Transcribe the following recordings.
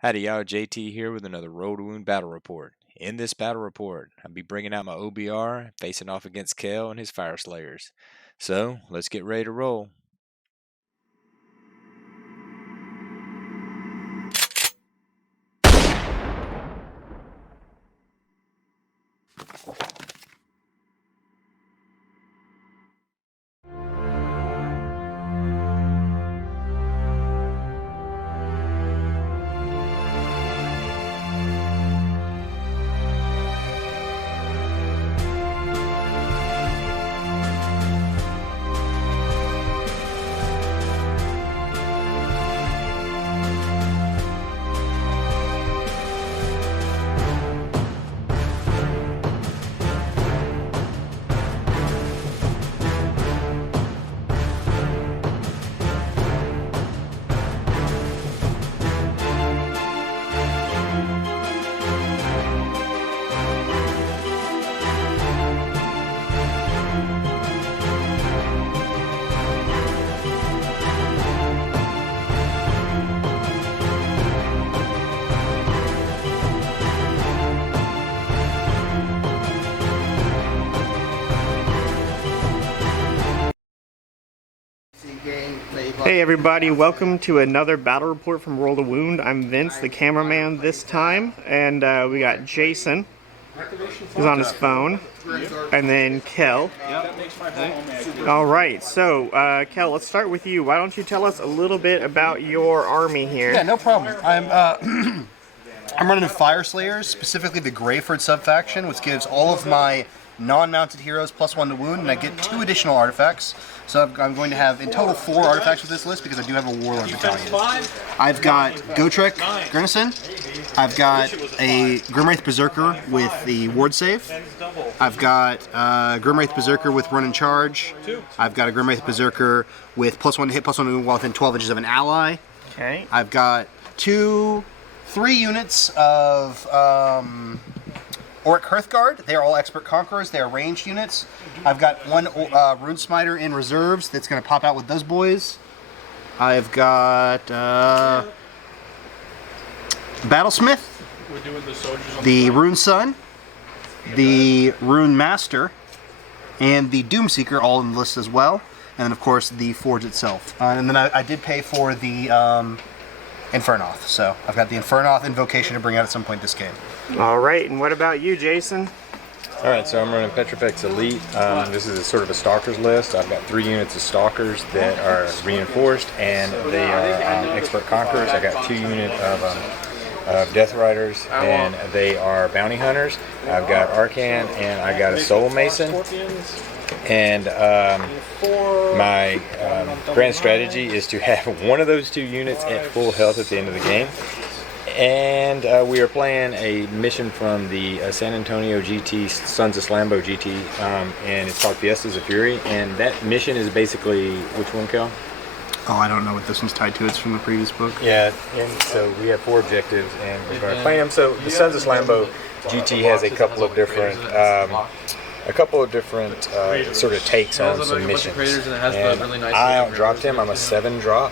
Howdy y'all, JT here with another Roll to Wound battle report. In this battle report, I'll be bringing out my OBR, facing off against Kel and his Fyreslayers. So, let's get ready to roll. Hey everybody, welcome to another battle report from Roll to Wound. I'm Vince, the cameraman this time, and we got Jason, who's on his phone, and then Kel. Alright, so Kel, let's start with you. Why don't you tell us a little bit about your army here? Yeah, no problem. I'm running Fyreslayers, specifically the Greyfyrd subfaction, which gives all of my non-mounted heroes +1 to wound, and I get 2 additional artifacts. So I'm going to have in total 4 artifacts with this list because I do have a Warlord battalion. I've got Gotrek Gurnison. I've got a Grimwraith Berserker with the ward save. I've got Grimwraith Berserker with run and charge. I've got a Grimwraith Berserker with +1 to hit, +1 to wound while within 12 inches of an ally. Okay. I've got 3 units of Ossiarch Hearthguard. They are all expert conquerors. They are ranged units. I've got 1 Rune Smiter in reserves that's going to pop out with those boys. I've got Battlesmith, the Rune Sun, the Rune Master, and the Doomseeker all in the list as well. And then of course the Forge itself. And then I did pay for the Infernoth. So I've got the Infernoth Invocation to bring out at some point this game. Alright, and what about you, Jason? Alright, so I'm running Petrifex Elite. This is sort of a Stalkers list. I've got 3 units of Stalkers that are reinforced, and they are expert conquerors. I got 2 units of Death Riders, and they are bounty hunters. I've got Arcan, and I got a Soul Mason. And my grand strategy is to have one of those 2 units at full health at the end of the game. And we are playing a mission from the San Antonio GT, Sons of Slambo GT, and it's called Fiestas of Fury. And that mission is basically, which one, Kel? Oh, I don't know what this one's tied to. It's from the previous book. Yeah, and so we have 4 objectives, and we're going to play them. So the Sons of Slambo GT has a couple of different sort of takes on some missions. And I outdropped him. I'm a 7 drop.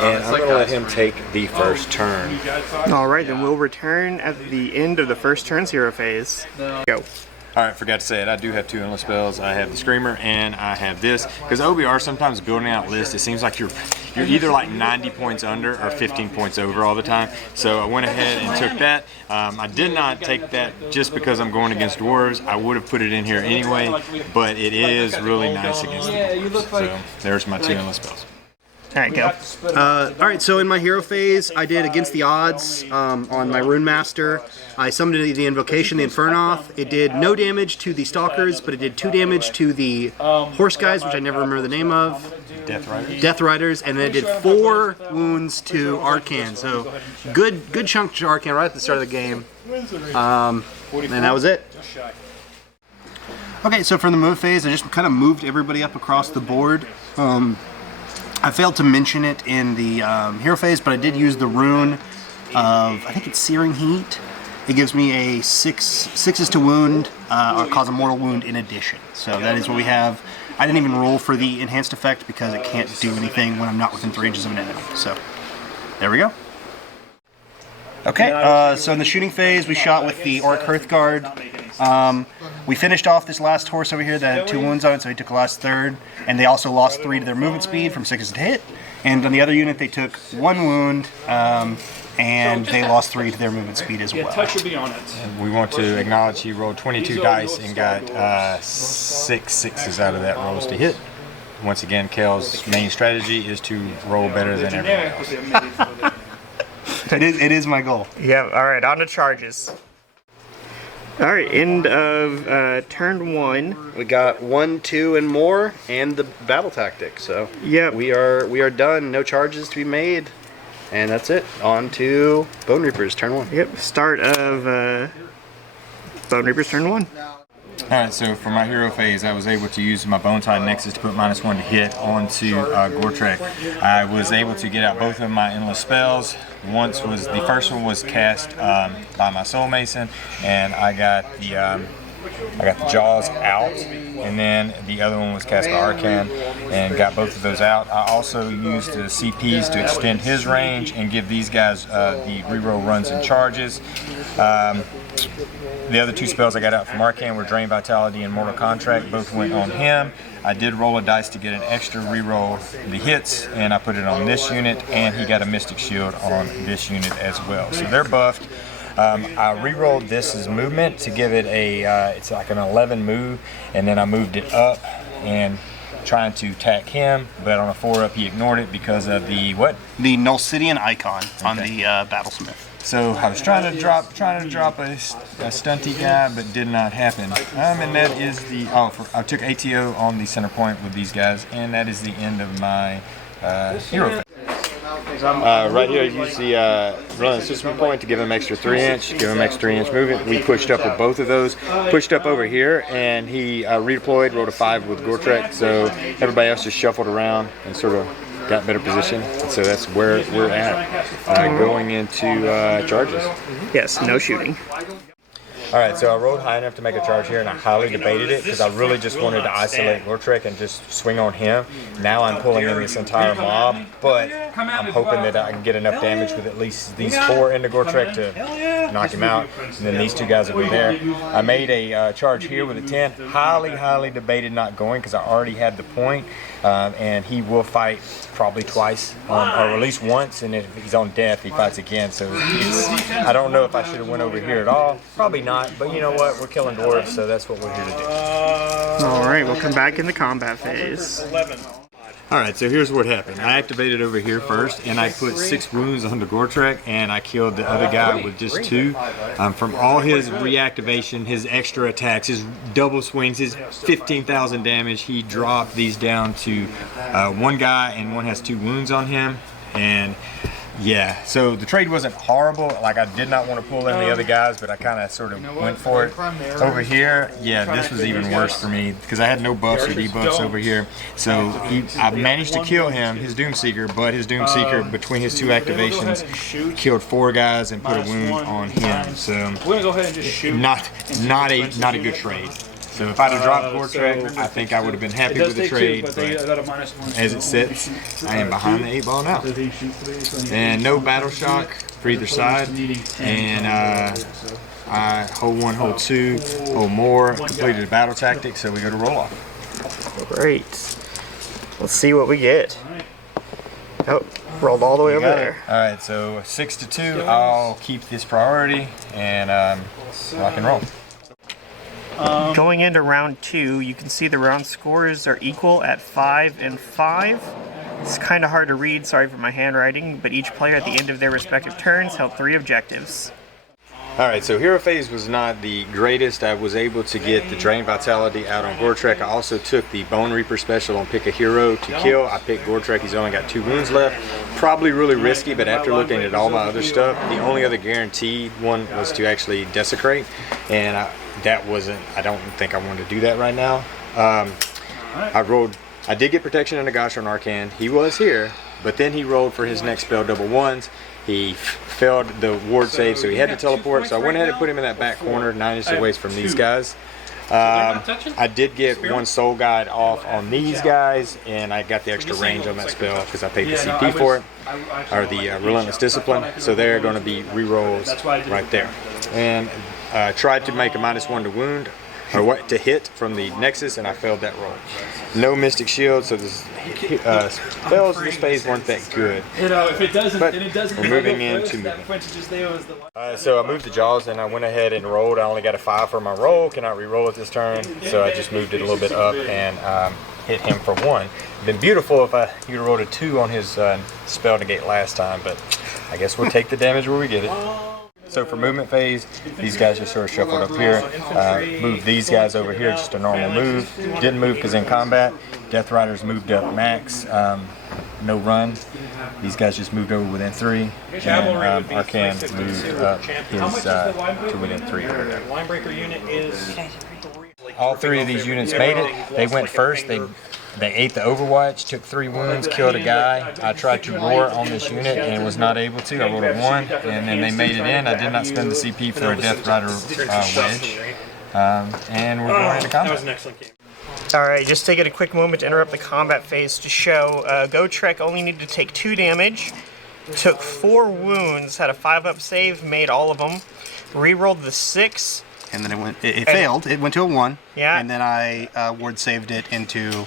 And I'm going to let him take the first turn. Alright, then we'll return at the end of the first turn's hero phase. Go. Alright, forgot to say it. I do have 2 endless spells. I have the Screamer and I have this. Because OBR, sometimes building out lists, it seems like you're either like 90 points under or 15 points over all the time. So I went ahead and took that. I did not take that just because I'm going against dwarves. I would have put it in here anyway, but it is really nice against the dwarves. So there's my 2 endless spells. Alright, go. Alright, so in my hero phase, I did Against the Odds on my Rune Master. I summoned the Invocation, the Infernoth. It did no damage to the Stalkers, but it did 2 damage to the Horse Guys, which I never remember the name of. Death Riders, and then it did 4 wounds to Arcan. So good chunk to Arcan right at the start of the game. And that was it. Okay, so for the move phase, I just kind of moved everybody up across the board. I failed to mention it in the hero phase, but I did use the rune of, I think it's Searing Heat. It gives me a 6s to wound, or cause a mortal wound in addition. So that is what we have. I didn't even roll for the enhanced effect because it can't do anything when I'm not within 3 inches of an enemy. So there we go. Okay, so in the shooting phase, we shot with the Orc Hearthguard. We finished off this last horse over here that had 2 wounds on it, so he took the last third. And they also lost 3 to their movement speed from 6 to hit. And on the other unit, they took 1 wound, and they lost 3 to their movement speed as well. Touch should be on it. We want to acknowledge he rolled 22 dice and got 6 sixes out of that rolls to hit. Once again, Kel's main strategy is to roll better than everyone else. It is my goal. Yeah, alright, on to charges. Alright, end of turn 1. We got 1, 2, and more, and the battle tactic. So Yep. we are done. No charges to be made, and that's it. On to Bonereapers, turn 1. Yep, start of Bonereapers turn 1. Alright, so for my hero phase, I was able to use my Bone-Tide Nexus to put -1 to hit onto Gortrek. I was able to get out both of my endless spells. The first one was cast by my Soul Mason, and I got the Jaws out, and then the other one was cast by Arcan, and got both of those out. I also used the CPs to extend his range and give these guys the reroll runs and charges. The other 2 spells I got out from Arcan were Drain Vitality and Mortal Contract. Both went on him. I did roll a dice to get an extra reroll the hits, and I put it on this unit, and he got a Mystic Shield on this unit as well. So they're buffed. I re-rolled this as movement to give it it's like an 11 move, and then I moved it up and trying to attack him, but on a 4-up he ignored it because of the what? The Nulcidian icon on the Battlesmith. So I was trying to drop a stunty guy, but did not happen. And that is I took ATO on the center point with these guys, and that is the end of my hero phase. Right here, I used the run system point to give him extra 3-inch, give him extra 3-inch movement. We pushed up with both of those, pushed up over here, and he redeployed, rolled a 5 with Gortrek, so everybody else just shuffled around and sort of got better position. And so that's where we're at going into charges. Yes, no shooting. Alright, so I rolled high enough to make a charge here, and I highly debated it because I really just wanted to isolate Gortrek and just swing on him. Now I'm pulling in this entire mob, but I'm hoping that I can get enough damage with at least these 4 into Gortrek to knock him out, and then these 2 guys will be there. I made a charge here with a 10. Highly debated not going because I already had the point, and he will fight probably twice, or at least once, and if he's on death, he fights again. So I don't know if I should have went over here at all. Probably not, but you know what? We're killing dwarves, so that's what we're here to do. Alright, we'll come back in the combat phase. Alright, so here's what happened. I activated over here first, and I put 6 wounds onto Gortrek, and I killed the other guy with just 2. From all his reactivation, his extra attacks, his double swings, his 15,000 damage, he dropped these down to 1 guy, and 1 has 2 wounds on him. And yeah, so the trade wasn't horrible. Like, I did not want to pull in the other guys, but I kind of sort of went for it. Over here, yeah, this was even worse for me because I had no buffs or debuffs over here. So I managed to kill him, his Doomseeker, but his Doomseeker, between his 2 activations, killed 4 guys and put a wound on him. So We're gonna go ahead and just shoot. not a good trade. So if I'd have dropped Gortrek, I think I would have been happy with the trade, but as it sits, I am behind the 8 ball now. And no battle shock for either side, and I hold 1, hold 2, hold more, completed a battle tactic, so we go to roll off. Great. Let's see what we get. Oh, rolled all the way over there. Alright, so 6 to 2, I'll keep this priority, and rock and roll. Going into round 2, you can see the round scores are equal at 5 and 5. It's kind of hard to read, sorry for my handwriting, but each player at the end of their respective turns held 3 objectives. Alright, so hero phase was not the greatest. I was able to get the Drain Vitality out on Gortrek. I also took the Bonereaper special on pick a hero to kill. I picked Gortrek, he's only got 2 wounds left. Probably really risky, but after looking at all my other stuff, the only other guaranteed one was to actually desecrate, and I don't think I want to do that right now. I did get protection on Nagash on Arcan. He was here, but then he rolled for his next spell double 1s. He failed the ward save, so he had to teleport. So I went ahead and put him in that back corner, 9 inches away from these guys. I did get one soul guide off on these guys, and I got the extra range on that spell because I paid the CP for it, or the Relentless Discipline. So they're going to be rerolls right there. And tried to make a -1 to wound, or what, to hit from the Nexus, and I failed that roll. No Mystic Shield, so the spells in this phase weren't that good. You know, if it doesn't, But then it doesn't. we're moving into movement. So I moved the Jaws and I went ahead and rolled. I only got a 5 for my roll. Cannot re-roll it this turn, so I just moved it a little bit up and hit him for 1. Been beautiful if you'd rolled a 2 on his spell negate last time, but I guess we'll take the damage where we get it. So for movement phase, these guys just sort of shuffled up here. Moved these guys over here, just a normal move. Didn't move because in combat. Death Riders moved up max, no run. These guys just moved over within 3. And Arcan moved up his to within 3. Linebreaker unit is. All 3 of these units made it. They went first. They ate the Overwatch, took 3 wounds, killed a guy. I tried to roar on this unit and was not able to. I rolled a 1, and then they made it in. I did not spend the CP for a Death Rider wedge. And we're going into combat. That was an excellent game. Alright, just taking a quick moment to interrupt the combat phase to show Gotrek only needed to take 2 damage, took 4 wounds, had a 5-up save, made all of them, re-rolled the 6. And then it failed. It went to a 1. Yeah. And then I ward saved it into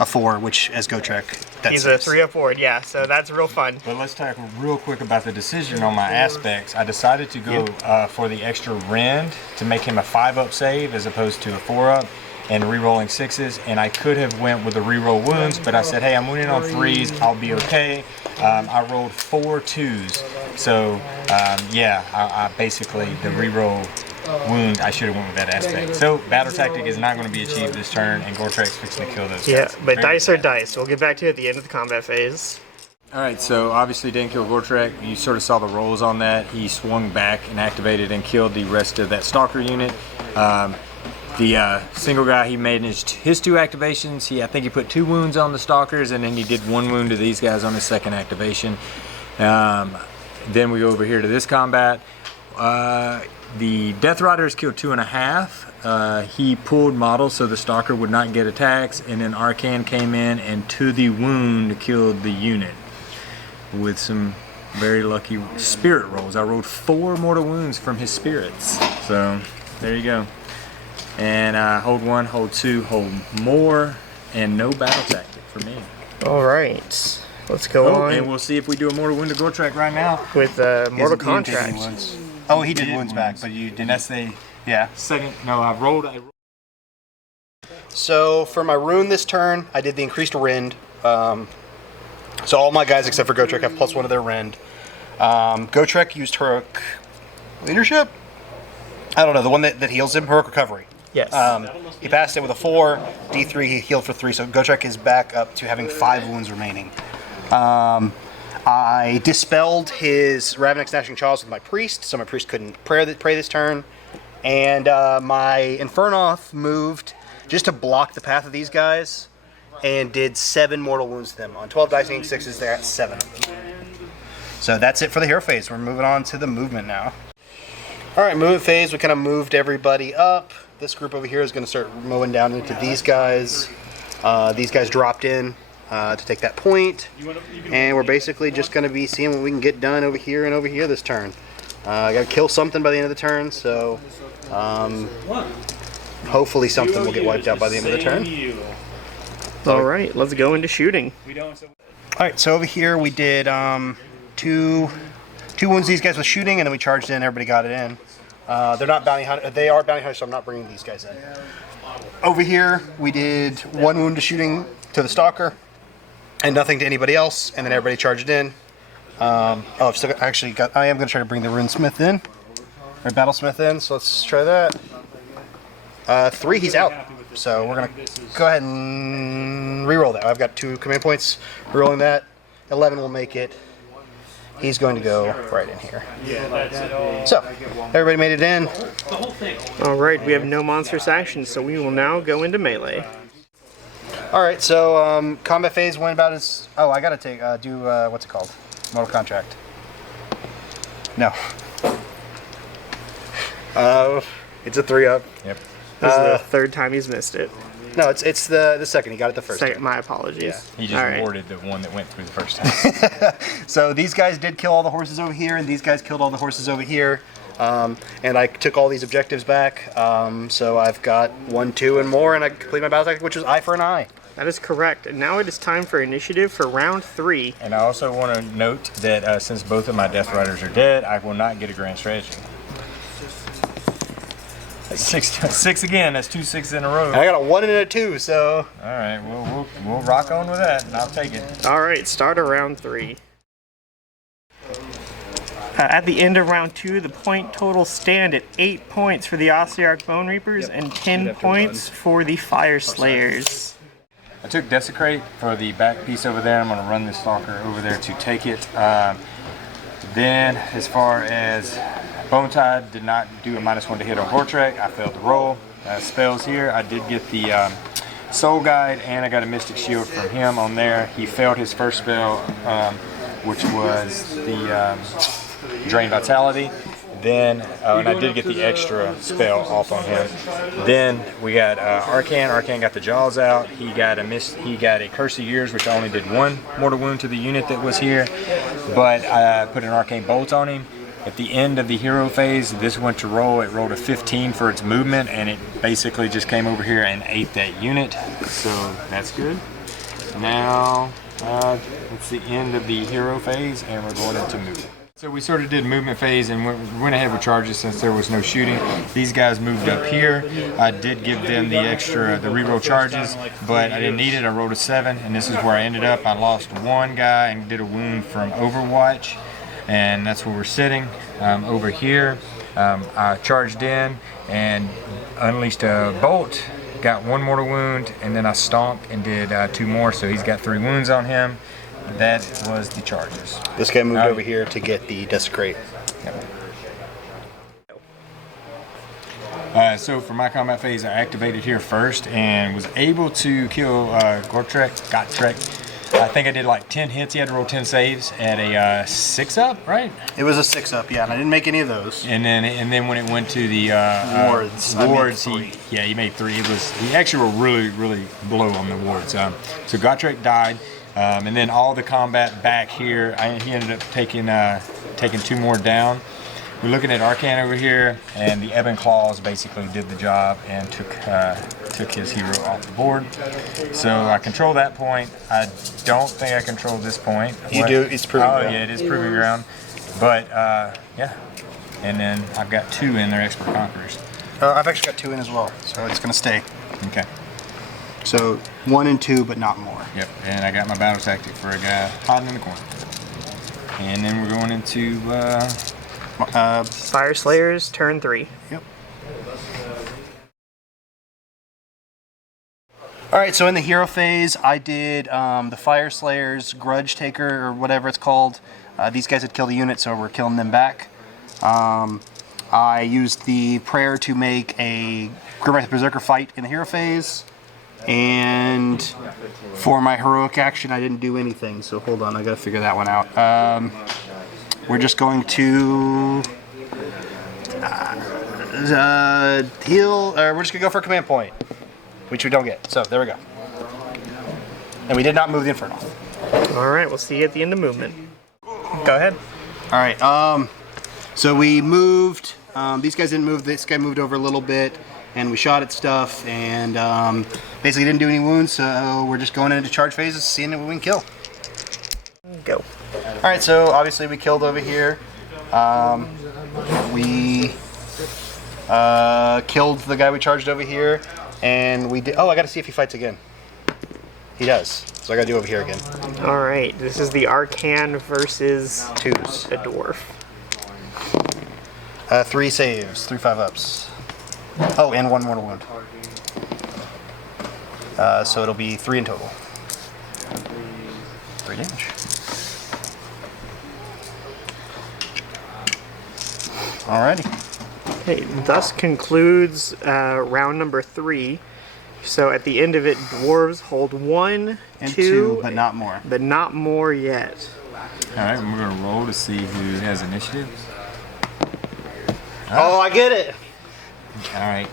a 4, which as Gotrek, that's He's a 3-up ward, yeah, so that's real fun. But let's talk real quick about the decision on my aspects. I decided to go for the extra rend to make him a 5-up save as opposed to a 4-up and re-rolling 6s, and I could have went with the re-roll wounds, but I said, hey, I'm winning on 3s, I'll be okay. I rolled 4 2s, so I basically, the re-roll wound, I should have went with that aspect. So battle tactic is not going to be achieved this turn, and Gortrek's fixing to kill those Yeah, guys. but dice are dice. We'll get back to it at the end of the combat phase. Alright, so obviously didn't kill Gortrek. You sort of saw the rolls on that. He swung back and activated and killed the rest of that Stalker unit. The single guy, he made his 2 activations. I think he put 2 wounds on the Stalkers, and then he did 1 wound to these guys on his 2nd activation. Then we go over here to this combat. The Death Riders killed 2.5. He pulled models so the Stalker would not get attacks, and then Arcan came in and to the wound killed the unit with some very lucky spirit rolls. I rolled 4 mortal wounds from his spirits. So there you go. And hold 1, hold 2, hold more, and no battle tactic for me. Alright, let's go on. And we'll see if we do a mortal wound to Gortrek right now. With Mortal Contract. Oh, he did wounds back, but you didn't. And that's the second. No, I rolled. So for my rune this turn, I did the increased rend. So all my guys except for Gotrek have +1 to their rend. Gotrek used heroic leadership. I don't know, the one that heals him, heroic recovery. Yes. He passed it with a 4, D3, he healed for 3, so Gotrek is back up to having 5 wounds remaining. I dispelled his Ravenex Gnashing Claws with my priest, so my priest couldn't pray this turn. And my Infernoth moved just to block the path of these guys and did 7 mortal wounds to them. On 12 dicing 6s, they're at 7 of them. So that's it for the hero phase. We're moving on to the movement now. Alright, movement phase, we kind of moved everybody up. This group over here is going to start mowing down into these guys. These guys dropped in to take that point, and we're basically just going to be seeing what we can get done over here and over here this turn. I got to kill something by the end of the turn, so hopefully something will get wiped out by the end of the turn. Alright, let's go into shooting. Alright, so over here we did 2 wounds these guys with shooting, and then we charged in, everybody got it in. They're not bounty hunters, they are bounty hunters, so I'm not bringing these guys in. Over here we did 1 wound to shooting to the Stalker, and nothing to anybody else, and then everybody charged in. I am going to try to bring the Runesmith in, or Battlesmith in, so let's try that. 3, he's out. So we're going to go ahead and re-roll that. I've got 2 command points, re-rolling that. 11 will make it. He's going to go right in here. So, everybody made it in. Alright, we have no monstrous actions, so we will now go into melee. Alright, so combat phase went about as... Oh, I gotta do, what's it called? Mortal Contract. No. It's a 3-up. Yep. This is the third time he's missed it. No, it's the second. He got it the first Second, time. my apologies. Yeah. He just All right. awarded the one that went through the first time. So these guys did kill all the horses over here, and these guys killed all the horses over here. And I took all these objectives back. So I've got 1, 2, and more, and I completed my battle tactic, which was eye for an eye. That is correct. And now it is time for initiative for round 3. And I also want to note that since both of my Death Riders are dead, I will not get a grand strategy. That's six again. That's 2 6s in a row. And I got a 1 and a 2, so... All right, we'll rock on with that, and I'll take it. All right, start of round 3. At the end of round 2, the point total stand at 8 points for the Ossiarch Bonereapers and 10 points for the Fyreslayers. I took Desecrate for the back piece over there. I'm going to run this Stalker over there to take it. Then, as far as Bone Tide, did not do a -1 to hit on Vortrek. I failed to roll. Spells here, I did get the Soul Guide, and I got a Mystic Shield from him on there. He failed his first spell, which was the Drain Vitality. Then, and I did get the extra spell off on him. Then we got Arcan. Arcan got the Jaws out. He got a Curse of Years, which I only did 1 mortal wound to the unit that was here. But I put an Arcane Bolt on him. At the end of the hero phase, this went to roll. It rolled a 15 for its movement, and it basically just came over here and ate that unit. So that's good. Now it's the end of the hero phase, and we're going into movement. So we sort of did movement phase and went ahead with charges since there was no shooting. These guys moved up here. I did give them the reroll charges, but I didn't need it. I rolled a 7, and this is where I ended up. I lost 1 guy and did a wound from Overwatch, and that's where we're sitting. Over here, I charged in and unleashed a bolt, got 1 mortal wound, and then I stomped and did 2 more, so he's got 3 wounds on him. That was the charges. This guy moved over here to get the Desecrate. Yep. So for my combat phase, I activated here first and was able to kill Gotrek. I think I did like 10 hits. He had to roll 10 saves at a 6-up, right? It was a 6-up, yeah, and I didn't make any of those. And then when it went to the wards, he made 3. He actually rolled really low on the wards. So Gotrek died. And then all the combat back here, he ended up taking 2 more down. We're looking at Arcan over here, and the Ebon Claws basically did the job and took his hero off the board. So I control that point. I don't think I control this point. You do. It's proving ground. Yeah, it is proving ground. But yeah, and then I've got 2 in there, Expert Conquerors. I've actually got 2 in as well, so it's going to stay. Okay. So 1 and 2, but not more. Yep, and I got my battle tactic for a guy hiding in the corner. And then we're going into Fyreslayers, turn 3. Yep. Alright, so in the hero phase, I did the Fyreslayers, Grudge Taker, or whatever it's called. These guys had killed a unit, so we're killing them back. I used the prayer to make a Grimwrath Berserker fight in the hero phase. And for my heroic action, I didn't do anything, so hold on, I gotta figure that one out. We're just going to heal, we're just gonna go for a command point, which we don't get, so there we go. And we did not move the Inferno. Alright, we'll see you at the end of movement. Go ahead. Alright, so we moved, these guys didn't move, this guy moved over a little bit. And we shot at stuff, and basically didn't do any wounds, so we're just going into charge phases, seeing if we can kill. Go. Alright, so obviously we killed over here. We killed the guy we charged over here, and we did... Oh, I gotta see if he fights again. He does, so I gotta do over here again. Alright, this is the Arcan versus 2s. a Dwarf. 3 saves, 3 5-ups. Oh, and 1 mortal wound. So it'll be 3 in total. 3 damage. Alrighty. Okay, thus concludes round number 3. So at the end of it, dwarves hold 1, And 2, but not more. but not more yet. Alright, we're going to roll to see who has initiative. Oh, I get it! Alright.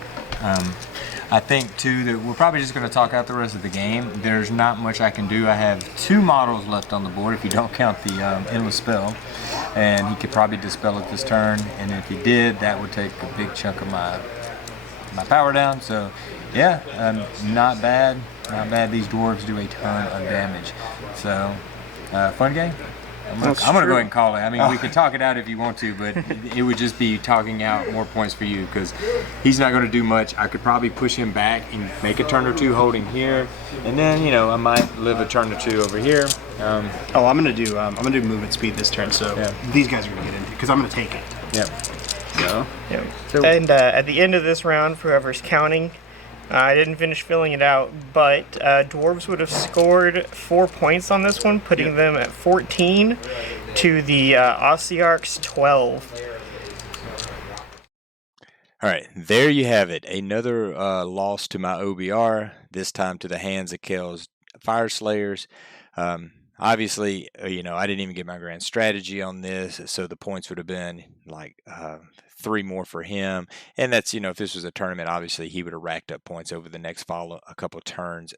I think too that we're probably just going to talk out the rest of the game. There's not much I can do. I have 2 models left on the board if you don't count the endless spell, and he could probably dispel it this turn. And if he did, that would take a big chunk of my power down. So yeah, not bad. Not bad. These dwarves do a ton of damage. So fun game. I'm gonna go ahead and call it. I mean, we could talk it out if you want to, but it would just be talking out more points for you because he's not going to do much. I could probably push him back and make a turn or 2 holding here, and then I might live a turn or 2 over here. I'm gonna do movement speed this turn, so these guys are gonna get into because I'm gonna take it. Yeah. So, and at the end of this round, for whoever's counting, I didn't finish filling it out, but dwarves would have scored 4 points on this one, putting them at 14 to the Ossiarch's 12. All right, there you have it. Another loss to my OBR, this time to the hands of Kel's Fyreslayers. Obviously, I didn't even get my grand strategy on this, so the points would have been like 3 more for him. And that's, if this was a tournament, obviously he would have racked up points over the next a couple of turns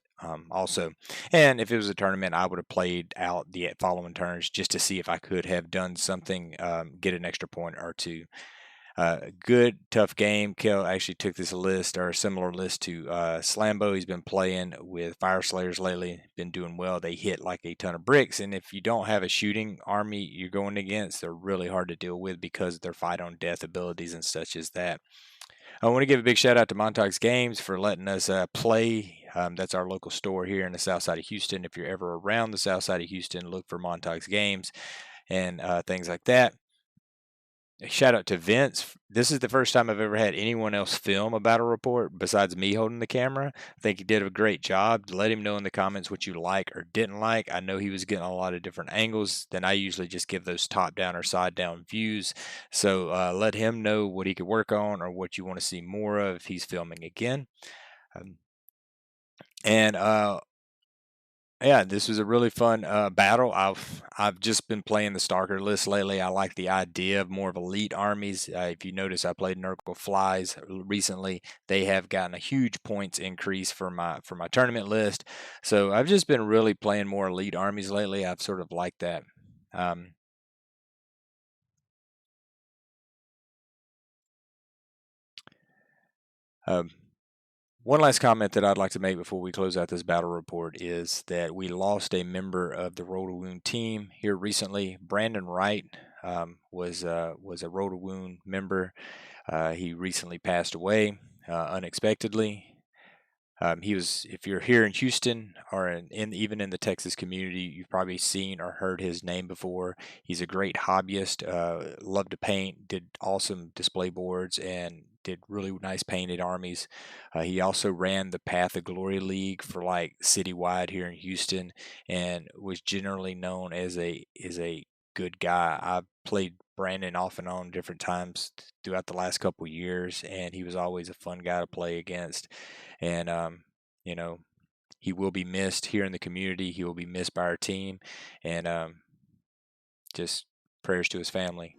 also. And if it was a tournament, I would have played out the following turns just to see if I could have done something, get an extra point or 2. Good, tough game. Kel actually took this list or a similar list to Slambo. He's been playing with Fyreslayers lately, been doing well. They hit like a ton of bricks, and if you don't have a shooting army you're going against, they're really hard to deal with because of their fight on death abilities and such as that. I want to give a big shout out to Montauk's Games for letting us play. That's our local store here in the south side of Houston. If you're ever around the south side of Houston, look for Montauk's Games and things like that. Shout out to Vince. This is the first time I've ever had anyone else film a battle report besides me holding the camera. I think he did a great job. Let him know in the comments what you like or didn't like. I know he was getting a lot of different angles. Then I usually just give those top down or side down views. So let him know what he could work on or what you want to see more of if he's filming again. Yeah, this was a really fun battle. I've just been playing the Starker list lately. I like the idea of more of elite armies. If you notice, I played Nurgle Flies recently. They have gotten a huge points increase for my tournament list. So I've just been really playing more elite armies lately. I've sort of liked that. One last comment that I'd like to make before we close out this battle report is that we lost a member of the Roll to Wound team here recently. Brandon Wright was a Roll to Wound member. He recently passed away unexpectedly. He was, if you're here in Houston or even in the Texas community, you've probably seen or heard his name before. He's a great hobbyist, loved to paint, did awesome display boards, and did really nice painted armies. He also ran the Path of Glory League for like citywide here in Houston, and was generally known as a good guy. I've played Brandon off and on different times throughout the last couple years, and he was always a fun guy to play against. And he will be missed here in the community. He will be missed by our team, and just prayers to his family.